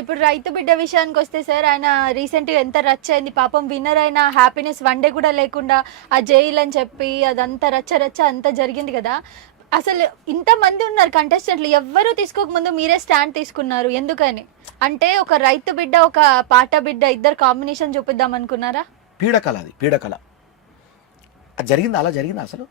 ఇప్పుడు రైతు బిడ్డ విషయానికి వస్తే సార్, ఆయన రీసెంట్గా ఎంత రచ్చ అయింది పాపం. విన్నర్ అయిన హ్యాపీనెస్ వన్ డే కూడా లేకుండా ఆ జైలు అని చెప్పి అదంతా రచ్చ అంతా జరిగింది కదా. అసలు ఇంతమంది ఉన్నారు కంటెస్టెంట్లు, ఎవ్వరూ తీసుకోకముందు మీరే స్టాండ్ తీసుకున్నారు ఎందుకని? అంటే ఒక రైతు బిడ్డ ఒక పాట బిడ్డ ఇద్దరు కాంబినేషన్ చూపిద్దాం అనుకున్నారా? పీడకల, అది పీడకల. అది జరిగింది, అలా జరిగింది అసలు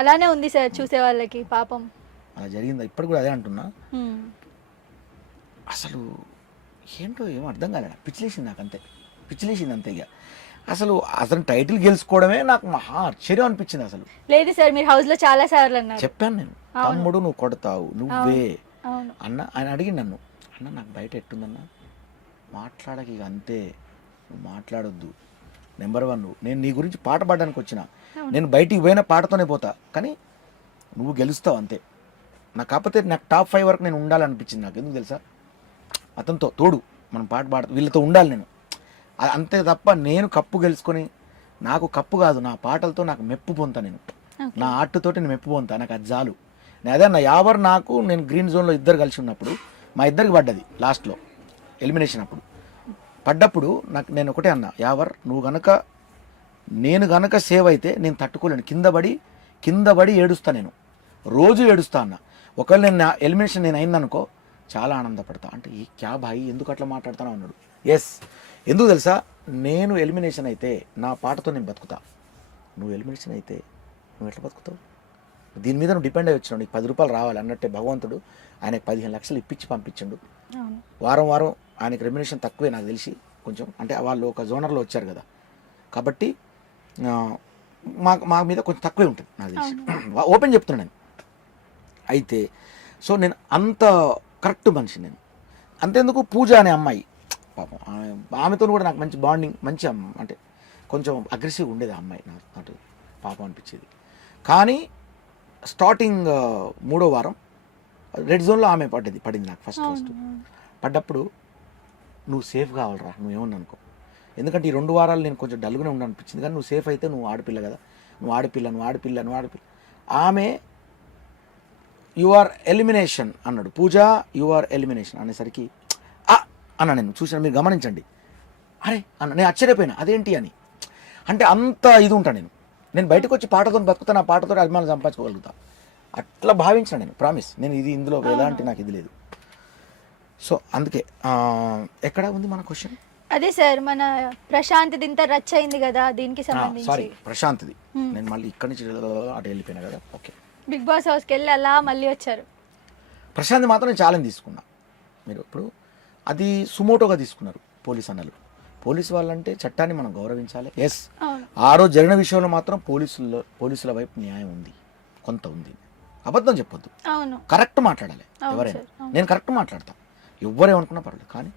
అలానే ఉంది సార్ చూసే వాళ్ళకి పాపం. అలా జరిగిందా? ఇప్పుడు కూడా అదే అంటున్నా. అసలు ఏంటో ఏమో అర్థం కాలేదు, పిచ్చిలేసింది నాకు, అంతే పిచ్చిలేసింది అంతే. ఇక అసలు టైటిల్ గెలుచుకోవడమే నాకు మహా ఆశ్చర్యం అనిపించింది. అసలు లేదు సార్, మీరు హౌస్ లో చాలా సార్లు అన్నారు. చెప్పాను నేను, తమ్ముడు నువ్వు కొడతావు నువ్వే అన్న. ఆయన అడిగి నన్ను, అన్న నాకు బయట ఎట్టుందన్నా మాట్లాడక, ఇక అంతే నువ్వు మాట్లాడొద్దు, నెంబర్ 1 నేను నీ గురించి పాట పాడడానికి వచ్చిన, నేను బయటికి పోయిన పాటతోనే పోతా, కానీ నువ్వు గెలుస్తావు అంతే. కాకపోతే నాకు టాప్ 5 వరకు నేను ఉండాలనిపించింది. నాకు ఎందుకు తెలుసా, అతనితో తోడు మనం పాట వీళ్ళతో ఉండాలి నేను, అంతే తప్ప నేను కప్పు గెలుచుకొని, నాకు కప్పు కాదు, నా పాటలతో నాకు మెప్పు పొందుతా, నేను నా ఆర్ట్తోటి నేను మెప్పు పొందుతా, నాకు అది చాలు. అదే నా యావర్ నాకు, నేను గ్రీన్ జోన్లో ఇద్దరు కలిసి ఉన్నప్పుడు మా ఇద్దరికి పడ్డది లాస్ట్లో ఎలిమినేషన్ అప్పుడు పడ్డప్పుడు నేను ఒకటే అన్నా, యావర్ నువ్వు గనక నేను గనక సేవ్ అయితే నేను తట్టుకోలేను, కింద పడి ఏడుస్తా, నేను రోజు ఏడుస్తా అన్న. ఒకవేళ నేను ఎలిమినేషన్ నేను అయిందనుకో చాలా ఆనందపడతా. అంటే ఈ క్యా భాయి ఎందుకు అట్లా మాట్లాడుతాను అన్నాడు. ఎస్, ఎందుకు తెలుసా, నేను ఎలిమినేషన్ అయితే నా పాటతో నేను బతుకుతా, నువ్వు ఎలిమినేషన్ అయితే నువ్వు ఎట్లా బతుకుతావు? దీని మీద నువ్వు డిపెండ్ అయ్యి వచ్చినావు, నీకు 10 రూపాయలు రావాలి అన్నట్టే భగవంతుడు ఆయనకు 15 లక్షలు ఇప్పించి పంపించండు. వారం ఆయనకి రెమ్యునేషన్ తక్కువే నాకు తెలిసి కొంచెం, అంటే వాళ్ళు ఒక జోనర్లో వచ్చారు కదా, కాబట్టి మా మీద కొంచెం తక్కువే ఉంటుంది నాకు తెలిసి, ఓపెన్ చెప్తున్నాను నేను. అయితే సో నేను అంత కరెక్ట్ మనిషి నేను. అంతేందుకు పూజ అనే అమ్మాయి పాపం, ఆమెతో కూడా నాకు మంచి బాండింగ్, మంచి అంటే కొంచెం అగ్రెసివ్ ఉండేది ఆ అమ్మాయి, నాకు పాపం అనిపించేది. కానీ స్టార్టింగ్ 3వ వారం రెడ్ జోన్లో ఆమె పడింది నాకు ఫస్ట్ పడ్డప్పుడు, నువ్వు సేఫ్ కావాలరా, నువ్వేమన్నా అనుకో, ఎందుకంటే ఈ 2 వారాలు నేను కొంచెం డల్గానే అనిపించింది, కానీ నువ్వు సేఫ్ అయితే, నువ్వు ఆడపిల్ల కదా, నువ్వు ఆడపిల్ల ఆమె యువర్ ఎలిమినేషన్ అన్నాడు. పూజ యువర్ ఎలిమినేషన్ అనేసరికి అన్న, నేను చూసిన, మీరు గమనించండి, అరే అన్న నేను ఆశ్చర్యపోయినా, అదేంటి అని. అంటే అంత ఇది ఉంటాను నేను బయటకు వచ్చి పాటతో బతుకుతా, నా పాటతో అభిమానులు సంపాదించుకోగలుగుతా, అట్లా భావించిన నేను, ప్రామిస్. నేను ఇందులో ఎలాంటి నాకు ఇది లేదు. సో అందుకే ఎక్కడ ఉంది మన క్వశ్చన్? అదే సార్, మన ప్రశాంత్ది ఇంత రచ్చ అయింది కదా, దీనికి సంబంధించి. సారీ, ప్రశాంత్ది నేను మళ్ళీ ఇక్కడి నుంచి అటు వెళ్ళిపోయినా కదా. ఓకే, బిగ్ బాస్ హౌస్కి వెళ్ళి అలా మళ్ళీ వచ్చారు. ప్రశాంత్ మాత్రం నేను ఛాలెంజ్ తీసుకున్నా. మీరు ఇప్పుడు అది సుమోటోగా తీసుకున్నారు పోలీసు వాళ్ళంటే చట్టాన్ని మనం గౌరవించాలి. ఎస్, ఆ రోజు జరిగిన విషయంలో మాత్రం పోలీసుల వైపు న్యాయం ఉంది, కొంత ఉంది. అబద్ధం చెప్పొద్దు, కరెక్ట్ మాట్లాడాలి ఎవరైనా. నేను కరెక్ట్ మాట్లాడతా, ఎవరేమనుకున్నా పర్లేదు, కానీ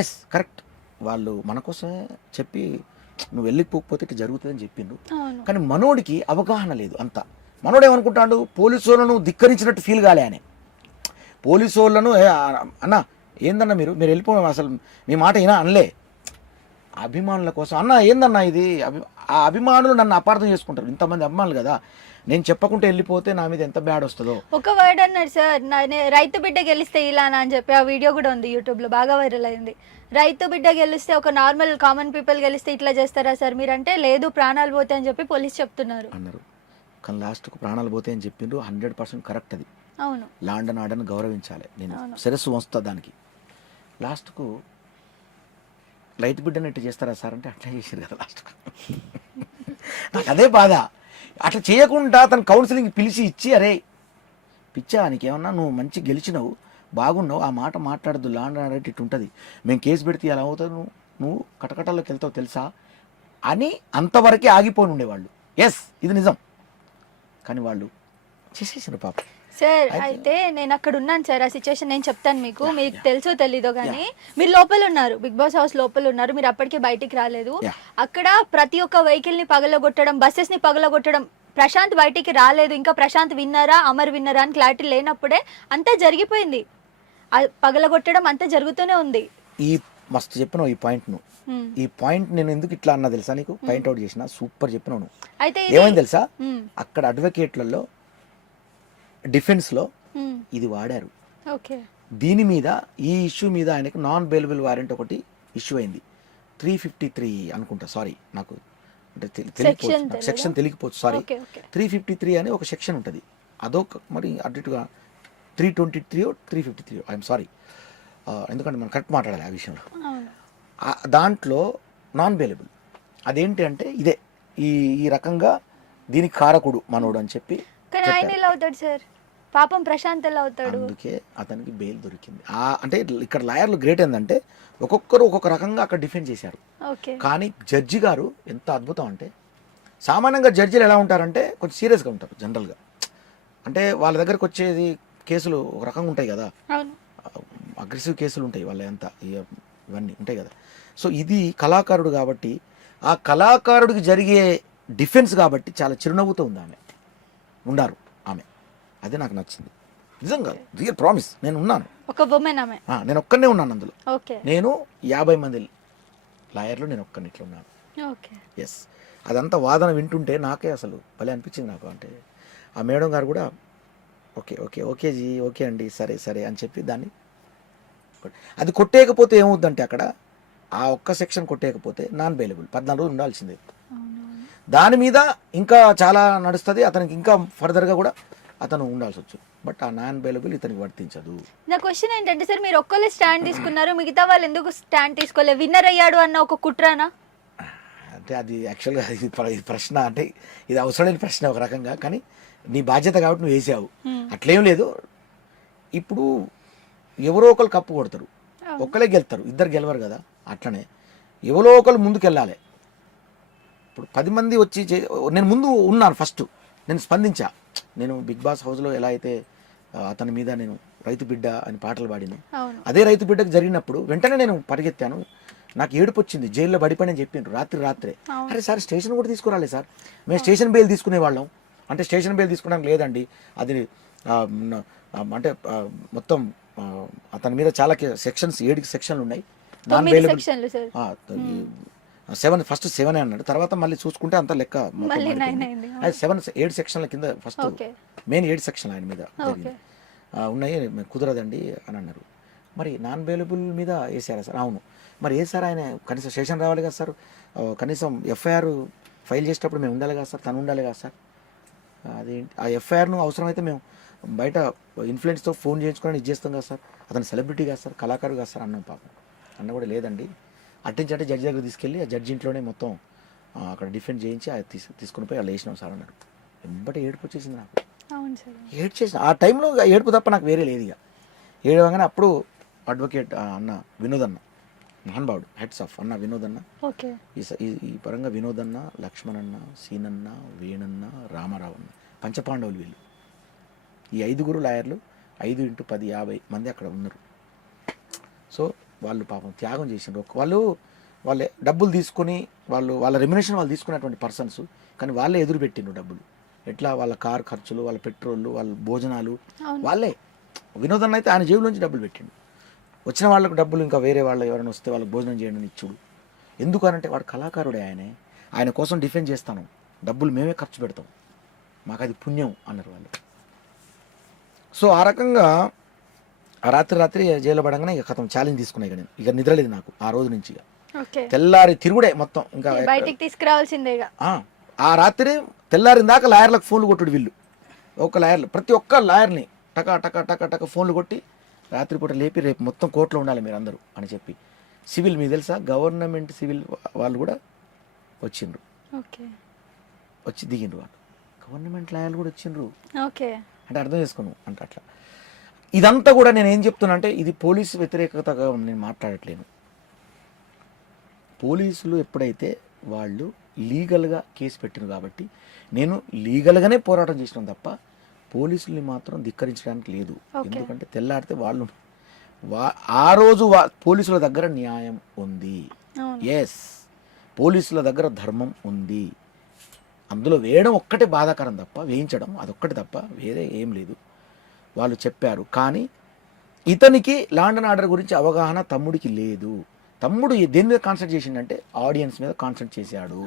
ఎస్ కరెక్ట్. వాళ్ళు మన కోసమే చెప్పి నువ్వు వెళ్ళిపోకపోతే ఇట్లా జరుగుతుందని చెప్పిండు. కానీ మనోడికి అవగాహన లేదు అంత. మనోడు ఏమనుకుంటాడు, పోలీసు వాళ్ళను ధిక్కరించినట్టు ఫీల్ కాలే అని. పోలీసు వాళ్ళను అన్న ఏందన్నా మీరు వెళ్ళిపోయాం, అసలు మీ మాట అయినా అనలే, అభిమానుల కోసం అన్న ఏందన్నా ఇది. ఆ అభిమానులు నన్ను అపార్థం చేసుకుంటారు, ఇంతమంది అభిమానులు కదా, నేను చెప్పకుంటే వెళ్ళిపోతే నా మీద ఎంత బ్యాడ్ వస్తుందో. ఒక వర్డ్ అన్నాడు సార్, రైతు బిడ్డ గెలిస్తే ఇలానా అని చెప్పి. ఆ వీడియో కూడా ఉంది యూట్యూబ్లో, బాగా వైరల్ అయింది. రైతు బిడ్డ గెలిస్తే, ఒక నార్మల్ కామన్ పీపుల్ గెలిస్తే ఇట్లా చేస్తారా సార్ మీరంటే, లేదు ప్రాణాలు పోతాయి అని చెప్పి పోలీసు చెప్తున్నారు అన్నారు. కానీ లాస్ట్కు ప్రాణాలు పోతాయి అని చెప్పిండ్రు, 100% కరెక్ట్. అది అవును, లాండ్ అండ్ ఆర్డర్ని గౌరవించాలి, నేను శిరస్సు వంచుతా దానికి. లాస్ట్కు రైతు బిడ్డని ఇట్లా చేస్తారా సార్ అంటే అట్లా చేశారు కదా లాస్ట్కు. నాకు అదే బాధ, అట్లా చేయకుండా తన కౌన్సిలింగ్ పిలిచి ఇచ్చి, అరే పిచ్చా నీకేమన్నా, నువ్వు మంచి గెలిచినావు, బాగున్నావు, ఆ మాట మాట్లాడద్దు, లాండ్ అండ్ ఆర్డర్ ఇటు ఉంటుంది, మేము కేసు పెడితే అలా అవుతావు, నువ్వు కటకటాల్లోకి వెళ్తావు తెలుసా అని అంతవరకే ఆగిపోయి ఉండేవాళ్ళు. ఎస్, ఇది నిజం. కానీ వాళ్ళు చేసేసారు పాప. సార్ అయితే నేను అక్కడ ఉన్నాను సార్, ఆ సిచ్యువేషన్ నేను చెప్తాను మీకు తెలుసో తెలీదో కానీ, మీరు లోపల ఉన్నారు, బిగ్ బాస్ హౌస్ లోపల ఉన్నారు, మీరు అప్పటికే బయటికి రాలేదు. అక్కడ ప్రతి ఒక్క వెహికల్ ని పగలగొట్టడం, బస్సెస్ ని పగలగొట్టడం, ప్రశాంత్ బయటికి రాలేదు, ఇంకా ప్రశాంత్ విన్నారా అమర్ విన్నారా అని క్లారిటీ లేనప్పుడే అంతా జరిగిపోయింది, పగలగొట్టడం అంతా జరుగుతూనే ఉంది. ఈ మస్తు చెప్పినావు ఈ పాయింట్, నువ్వు ఈ పాయింట్ నేను ఎందుకు ఇట్లా అన్నా తెలుసా నీకు, పాయింట్ అవుట్ చేసిన, సూపర్ చెప్పినావు నువ్వు. అయితే ఏమైంది తెలుసా, అక్కడ అడ్వకేట్లలో డిఫెన్స్ లో ఇది వాడారు. దీని మీద ఈ ఇష్యూ మీద ఆయనకు నాన్ బెయిలబుల్ వారెంట్ ఒకటి ఇష్యూ అయింది 353 అనుకుంటా, సారీ నాకు అంటే తెలియకపోవచ్చు, సెక్షన్ తెలియకపోవచ్చు, సారీ. 353 అని ఒక సెక్షన్ ఉంటుంది, అదొక మరి అడ్డుగా 323 353 ఐఎమ్ సారీ, ఎందుకంటే మనం కరెక్ట్ మాట్లాడాలి ఆ విషయంలో. దాంట్లో నాన్ బెయిలబుల్ అదేంటి అంటే ఇదే ఈ రకంగా దీనికి కారకుడు మనోడు అని చెప్పి కానీ ఆయన ఎలా అవుతాడు సార్, పాపం ప్రశాంత్ ఎలా అవుతాడు? అందుకే అతనికి బెయిల్ దొరికింది. అంటే ఇక్కడ లాయర్లు గ్రేట్ ఏంటంటే ఒక్కొక్కరు ఒక్కొక్క రకంగా అక్కడ డిఫెండ్ చేశారు. కానీ జడ్జి గారు ఎంత అద్భుతం అంటే, సామాన్యంగా జడ్జిలు ఎలా ఉంటారంటే కొంచెం సీరియస్గా ఉంటారు జనరల్గా, అంటే వాళ్ళ దగ్గరకు వచ్చేది కేసులు ఒక రకంగా ఉంటాయి కదా, అగ్రెసివ్ కేసులు ఉంటాయి వాళ్ళ అంతా, ఇవన్నీ ఉంటాయి కదా. సో ఇది కళాకారుడు కాబట్టి ఆ కళాకారుడికి జరిగే డిఫెన్స్ కాబట్టి చాలా చిరునవ్వుతో ఉంది ఆమె, ఉన్నారు ఆమె, అదే నాకు నచ్చింది నిజంగా, రియల్ ప్రామిస్. నేను ఉన్నాను, ఒక వుమెన్ ఆమె, నేను ఒక్కనే ఉన్నాను అందులో, నేను 50 మంది లాయర్లు, నేను ఒక్కని ఇట్లా ఉన్నాను. ఎస్, అదంతా వాదన వింటుంటే నాకే అసలు భలే అనిపించింది నాకు. అంటే ఆ మేడం గారు కూడా ఓకే ఓకే ఓకే జీ ఓకే అండి సరే సరే అని చెప్పి దాన్ని అది కొట్టేయకపోతే ఏమవుద్దంటే అక్కడ ఆ ఒక్క సెక్షన్ కొట్టేయకపోతే నాన్ బెయిలబుల్ 14 రోజులు ఉండాల్సిందే. దాని మీద ఇంకా చాలా నడుస్తుంది, అతనికి ఇంకా ఫర్దర్గా కూడా అతను ఉండాల్సి వచ్చు. బట్ ఆ నాన్ బెయిలబుల్ ఇతనికి వర్తించదు. నా క్వశ్చన్ ఏంటంటే సార్, మీరు ఒక్కళ్ళే స్టాండ్ తీసుకున్నారు, మిగతా వాళ్ళు ఎందుకు స్టాండ్ తీసుకోలేదు? విన్నర్ అయ్యాడు అన్న ఒక కుట్రానా? అంటే అది యాక్చువల్గా ఇది ప్రశ్న, అంటే ఇది అవసరమైన ప్రశ్న ఒక రకంగా, కానీ నీ బాధ్యత కాబట్టి నువ్వు వేసావు, అట్లేం లేదు. ఇప్పుడు ఎవరో ఒకరు కప్పు కొడతారు, ఒక్కలే గెలుతారు, ఇద్దరు గెలవరు కదా. అట్లనే ఎవరో ఒకరు ముందుకు వెళ్ళాలి. ఇప్పుడు 10 మంది వచ్చి నేను ముందు ఉన్నాను, ఫస్ట్ నేను స్పందించా. నేను బిగ్ బాస్ హౌస్లో ఎలా అయితే అతని మీద నేను రైతు బిడ్డ అని పాటలు పాడిను, అదే రైతు బిడ్డకు జరిగినప్పుడు వెంటనే నేను పరిగెత్తాను. నాకు ఏడుపు వచ్చింది, జైల్లో పడిపోయినని చెప్పిండ్రు రాత్రే. అరే సార్ స్టేషన్ కూడా తీసుకురాలే సార్, మేము స్టేషన్ బెయిల్ తీసుకునే వాళ్ళం. అంటే స్టేషన్ బెయిల్ తీసుకోవడానికి లేదండి, అది అంటే మొత్తం అతని మీద చాలా సెక్షన్స్ 7 సెక్షన్లు ఉన్నాయి. నాన్ బెయిలబుల్ 7, ఫస్ట్ 7 అన్నాడు, తర్వాత మళ్ళీ చూసుకుంటే అంత లెక్క 7 సెక్షన్ల కింద ఫస్ట్ మెయిన్ 7 సెక్షన్లు ఆయన మీద ఉన్నాయి, కుదరదండి అని అన్నారు. మరి నాన్ బెయిలబుల్ మీద వేసారా సార్? అవును. మరి వేసారా ఆయన? కనీసం స్టేషన్ రావాలి కదా సార్, కనీసం ఎఫ్ఐఆర్ ఫైల్ చేసేటప్పుడు మేము ఉండాలి కదా సార్, తను ఉండాలి కదా సార్. అదేంటి ఆ ఎఫ్ఐఆర్ను అవసరమైతే మేము బయట ఇన్ఫ్లుయెన్స్తో ఫోన్ చేయించుకొని ఇచ్చేస్తాం కదా సార్, అతను సెలబ్రిటీ కదా సార్, కళాకారు కదా సార్ అన్నాం. పాపం అన్న కూడా లేదండి, అట్టించంటే జడ్జి దగ్గర తీసుకెళ్ళి ఆ జడ్జి ఇంట్లోనే మొత్తం అక్కడ డిఫెండ్ చేయించి తీసుకుని పోయి వాళ్ళు వేసినాం సార్ అన్నాడు. వెంబట ఏడుపు వచ్చేసింది నాకు, ఏడు చేసిన ఆ టైంలో ఏడుపు తప్ప నాకు వేరే లేదు. ఇక ఏడవగానే అప్పుడు అడ్వకేట్ అన్న వినోద్ అన్న, మహానుభావుడు, హెడ్స్ ఆఫ్ అన్న వినోద్ అన్న, ఈ పరంగా వినోద్ అన్న, లక్ష్మణ్ అన్న, సీనన్న, వేణన్న, రామారావు అన్న, పంచపాండవులు వీళ్ళు, ఈ 5 లాయర్లు 5 × 10 50 మంది అక్కడ ఉన్నారు. సో వాళ్ళు పాపం త్యాగం చేసిండ్రు. వాళ్ళే డబ్బులు తీసుకొని వాళ్ళ రెమ్యునేషన్ వాళ్ళు తీసుకున్నటువంటి పర్సన్స్, కానీ వాళ్ళే ఎదురు పెట్టిండ్రు డబ్బులు. ఎట్లా? వాళ్ళ కార్ ఖర్చులు, వాళ్ళ పెట్రోళ్ళు, వాళ్ళ భోజనాలు వాళ్ళే. వినోదన్న అయితే ఆయన జేబులోంచి డబ్బులు పెట్టిండు. వచ్చిన వాళ్ళకు డబ్బులు ఇంకా వేరే వాళ్ళు ఎవరైనా వస్తే వాళ్ళకి భోజనం చేయడం ఇచ్చుడు. ఎందుకనంటే వాడు కళాకారుడే, ఆయన కోసం డిఫెండ్ చేస్తాను, డబ్బులు మేమే ఖర్చు పెడతాం, మాకు అది పుణ్యం అన్నారు వాళ్ళు. సో ఆ రకంగా ఆ రాత్రి జైలు పడంగానే ఇక కథం ఛాలెంజ్ తీసుకున్నాయి. నేను ఇక నిద్రలేదు నాకు ఆ రోజు నుంచి. తెల్లారి తిరుగుడే మొత్తం, ఇంకా బయటికి తీసుకురావాల్సిందే. ఆ రాత్రి తెల్లారిన దాకా లాయర్లకు ఫోన్లు కొట్టుడు వీళ్ళు, లాయర్లు ప్రతి ఒక్క లాయర్ని టకా టకా టకా టకా ఫోన్లు కొట్టి రాత్రిపూట లేపి రేపు మొత్తం కోర్టులో ఉండాలి మీరు అందరూ అని చెప్పి. సివిల్ మీకు తెలుసా, గవర్నమెంట్ సివిల్ వాళ్ళు కూడా వచ్చిండ్రు, వచ్చి దిగిండ్రు. వాళ్ళు గవర్నమెంట్ లాయర్లు కూడా వచ్చిండ్రు. అంటే అర్థం చేసుకున్నాను అంటే అట్లా. ఇదంతా కూడా నేను ఏం చెప్తున్నా అంటే, ఇది పోలీసు వ్యతిరేకతగా నేను మాట్లాడట్లేను. పోలీసులు ఎప్పుడైతే వాళ్ళు లీగల్గా కేసు పెట్టిన కాబట్టి నేను లీగల్గానే పోరాటం చేసినాను తప్ప పోలీసుల్ని మాత్రం ధిక్కరించడానికి లేదు. ఎందుకంటే తెల్లాడితే వాళ్ళు ఆ రోజు పోలీసుల దగ్గర న్యాయం ఉంది, ఎస్, పోలీసుల దగ్గర ధర్మం ఉంది. అందులో వేయడం ఒక్కటే బాధాకరం తప్ప, వేయించడం అదొక్కటి తప్ప వేరే ఏం లేదు. వాళ్ళు చెప్పారు, కానీ ఇతనికి ల్యాండ్ అండ్ ఆర్డర్ గురించి అవగాహన తమ్ముడికి లేదు. తమ్ముడు దేని మీద కాన్సన్ట్రేట్ చేసిండంటే ఆడియన్స్ మీద కాన్సన్ట్రేట్ చేశాడు.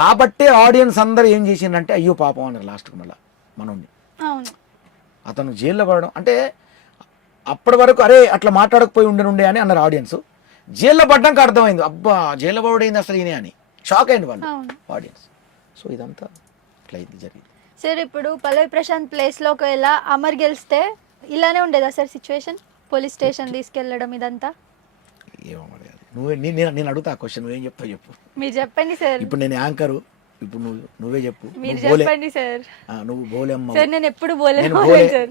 కాబట్టే ఆడియన్స్ అందరూ ఏం చేసిండంటే అయ్యో పాపం అన్నారు లాస్ట్కి. మళ్ళీ మనోడిని అతను జైల్లో పడడం అంటే అప్పటి వరకు అరే అట్లా మాట్లాడకపోయి ఉండే అని అన్నారు ఆడియన్స్. జైల్లో పడ్డాక అర్థమైంది, అబ్బా జైల్లో పడైంది అసలు ఈయనే అని షాక్ అయింది వాళ్ళు ఆడియన్స్. సో ఇదంతా ఇట్లా ఇది జరిగింది. సార్ ఇప్పుడు పల్లవి ప్రశాంత్ ప్లేస్ లో ఒకవేళ అమర్ గెలిస్తే ఇలానే ఉండేదా సార్ సిచ్యువేషన్? పోలీస్ స్టేషన్ తీసుకెళ్లడం ఇదంతా ఏమో నేను అడుగుతా ఆ క్వశ్చన్, నువ్వేం చెప్తావు చెప్పు. మీరు చెప్పండి సార్. ఇప్పుడు నేను యాంకరు, ఇప్పుడు నువ్వే చెప్పు. మీరు చెప్పండి సార్. నువ్వు బోలేమ్మ సార్. నేను ఎప్పుడు బోలేను.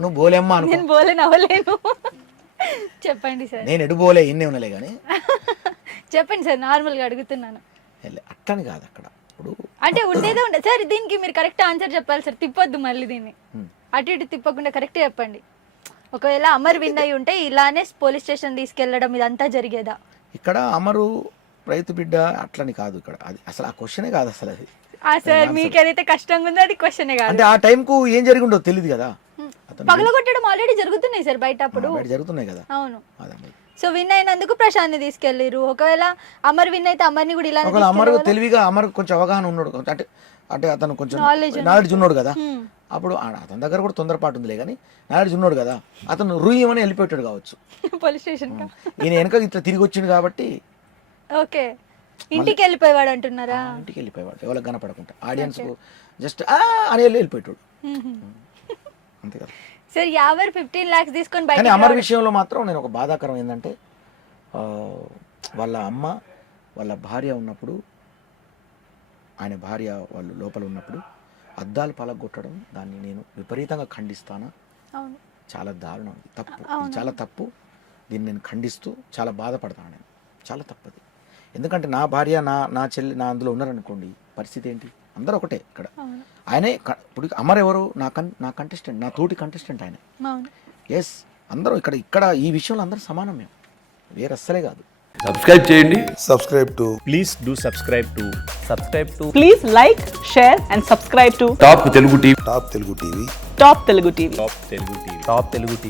నువ్వు బోలేమ్మ అనుకో. నేను బోలేను అవ్వలేను. చెప్పండి సార్. నేను ఎడు బోలే ఇన్నే ఉన్నలే కానీ చెప్పండి సార్, నార్మల్ గా అడుగుతున్నాను. అట్లని కాదు అక్కడ ఇప్పుడు అంటే ఉండేదే ఉండే సార్. దీనికి మీరు కరెక్ట్ ఆన్సర్ చెప్పాలి సార్, తిప్పొద్దు మళ్ళీ దీన్ని. అటు ఇటు తిప్పకుండా కరెక్ట్ చెప్పండి. ఒకవేళ అమర్ విన్ అయి ఉంటే ఇలానే పోలీస్ స్టేషన్ తీసుకెళ్లడం ఇదంతా జరిగేదా? ఇక్కడ అమరు రైతు బిడ్డ అట్లని కాదు ఇక్కడ, అది అసలు ఆ క్వశ్చనే కాదు అసలు. అది సార్ మీకు ఏదైతే కష్టంగా ఉందో అది క్వశ్చనే కాదు. అంటే ఆ టైంకు ఏం జరిగి ఉండదు తెలియదు కదా. పగలగొట్టడం ఆల్రెడీ జరుగుతున్నాయి సార్ బయట, అప్పుడు జరుగుతున్నాయి కదా. అవును. సో విన్ అయినందుకు ప్రశాంత్ ని తీసుకెళ్లిరు. ఒకవేళ అమర్ విన్ అయితే అమర్ని కూడా ఇలా అమర్ తెలివిగా, అమర్ కొంచెం అవగాహన ఉన్నాడు, అంటే అంటే అతను కొంచెం నాలెడ్జ్ ఉన్నాడు కదా. అప్పుడు అతని దగ్గర కూడా తొందరపాటు ఉందిలే కానీ నాలెడ్జ్ ఉన్నాడు కదా, అతను రూయమని వెళ్ళిపోయాడు కావచ్చు పోలీస్ స్టేషన్. ఈయన వెనక ఇట్లా తిరిగి వచ్చిండు కాబట్టి ఓకే ఇంటికి వెళ్ళిపోయేవాడు అంటున్నారా? ఇంటికి వెళ్ళిపోయేవాడు ఎవరికి కనపడకుండా, ఆడియన్స్ జస్ట్ అని వెళ్ళిపోయాడు అంతే కదా. సార్ యావర్ 15 lakhs తీసుకొని కానీ అమర్ విషయంలో మాత్రం నేను ఒక బాధాకరం ఏంటంటే వాళ్ళ అమ్మ వాళ్ళ భార్య ఉన్నప్పుడు, ఆయన భార్య వాళ్ళు లోపల ఉన్నప్పుడు అద్దాలు పలగొట్టడం, దాన్ని నేను విపరీతంగా ఖండిస్తాను. చాలా దారుణం, తప్పు, చాలా తప్పు. దీన్ని నేను ఖండిస్తూ చాలా బాధపడతాను. నేను చాలా తప్పది. ఎందుకంటే నా భార్య నా చెల్లి నా అందులో ఉన్నారనుకోండి, పరిస్థితి ఏంటి? అందరూ ఒకటే ఇక్కడ. ఆయనే ఇప్పుడు అమర్ ఎవరు? నా కంటెస్టెంట్, నా తోటి కంటెస్టెంట్ ఆయన. ఎస్, అందరూ ఇక్కడ ఈ విషయంలో అందరూ సమానం, మేము వేరే అస్సలే కాదు. సబ్స్క్రైబ్ చేయండి. Please do subscribe to Please like, share and subscribe to top Telugu TV. Top Telugu TV. Top Telugu TV.